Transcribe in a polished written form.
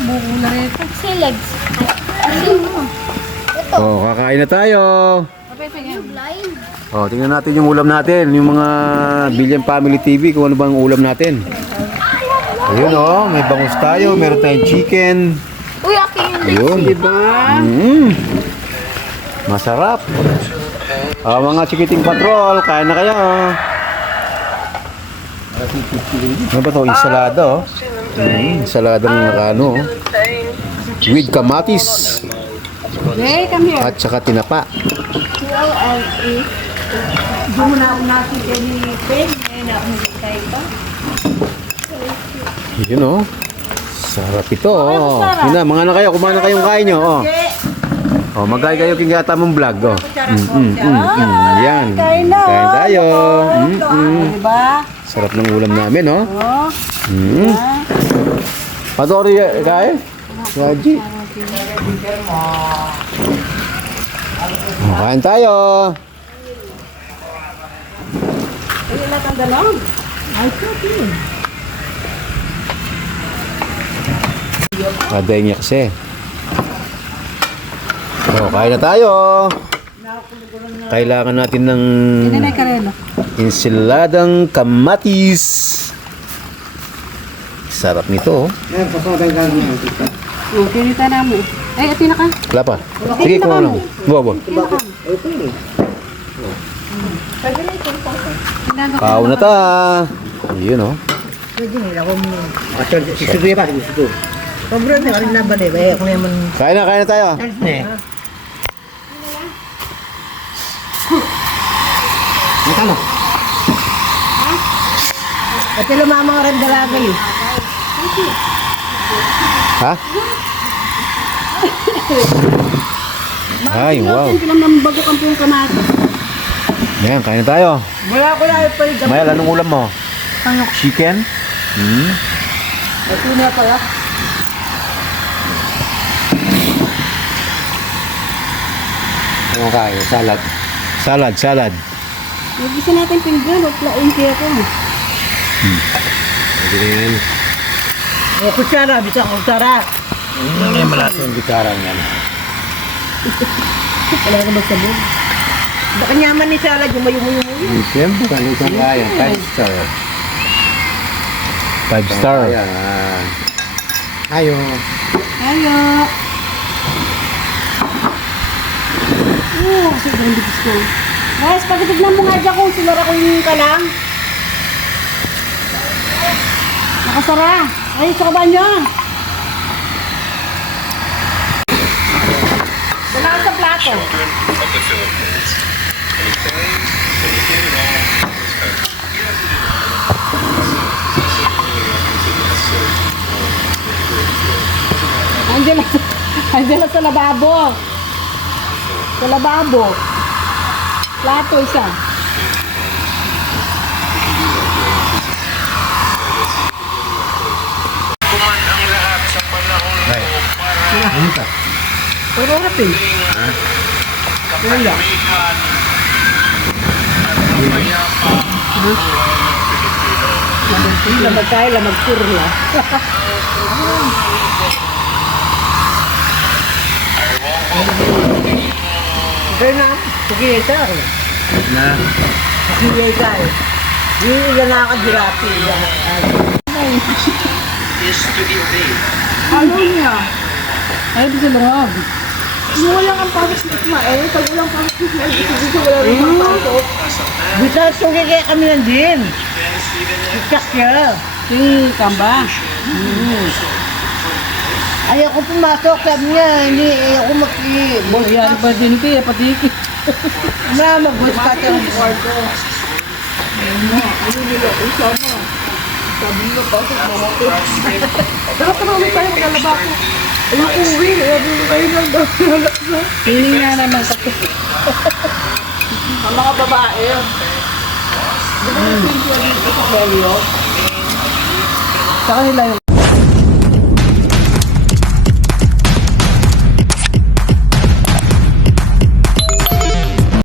Buko na rin ito. Legs. Oh, kakain na tayo. Blind. Oh, tingnan natin yung ulam natin, yung mga Billiam Family TV, kung ano bang ulam natin. Ayun oh, may bangus tayo, meron tayong chicken. Uy, akin yung Ayun. Diba? Masarap. Mga chikiting patrol, kain na kayo. Ano ba ito? Insalada oh. Insaladang nakano oh. With kamatis. Okay, come here. At saka tinapa. Doon mo na ako nakita ni Ben. Ngayon na ako nakita ito. Yun oh. Sarap ito oh. Yun na, mga na kayo, kumain na kayong kain nyo oh. Oh, magay kayo kingata mong vlog oh. Yan. Kain tayo. Diba? Sarap ng ulam namin oh. Oh. Patori kain? Waji. Kain tayo. Ay, lahat ang dalawang. Ay, okay. Aday niya kasi. Oh, kain na tayo. Kailangan natin ng Nanay Karelo. insaladang kamatis. Sarap nito. Okay, nita namin. Ay, ati na ka. Wala pa. Sige kung ano. Buwa. Pao na ta. Ayun oh. Kain na tayo. Ati lumamang rin dalaga yun. Ha? Ay, wow. Lang ng bago kang pong kamatis. Yan, kain na tayo. Wala ko lang ito yung Mayal, anong ulam mo? Chicken? ito na pala. Ano kain? Salad. Salad. Mag-isa natin pinggan. Huwag lain kaya ko. Pwede na yan. O, kutsara. Bisa kutsara. Hindi malasa yung gitara niyan. Wala ka magsabog. Baka nyaman ni salad yung mayumuyo. Siyempre, ano itong kaya? 5 star. 5 star. Ayo. Ayo. Kasi ganun di gusto. Guys, pagkitignan mo nga dyan kung sinara ko yung kalang. Nakasara. Ay, sa kaban nyo. Dala ka sa plato. Andiyan na sa lababo. Sa lababo. Plato isa. Kumandang lahat sa panahon mo para Puro rapin. Wala. kamikan at mapayapa ang Pilipino. Lamag tayo, lamag kurla. Kaya na, sige tayo. Na. Sige tayo. Hindi ka nakakadirapi. Is to be obeyed. Ano niya? Ay, di sa loob. Yung wala kang pasok na Ismael, pag walang pasok na Ismael, dito wala rin kang pasok. Bisa sugi kaya kami nandin. Ikas siya. Yung kamba. Ayaw ko pumasok, sabi niya, hindi, ayaw ko maki-boss ka. Yan pa din kaya, pati mag-boss ka siya ng kwarto. Ano nila, usama. Sabi nila, pasok, mamako. Dapat naman tayo maglalaba ko. Ayaw ko uwi, sabi nila kayo lang daw. Piling nga naman sa ang mga babae. Di ba yung pinsiya dito sa Helio? Sa kanila yung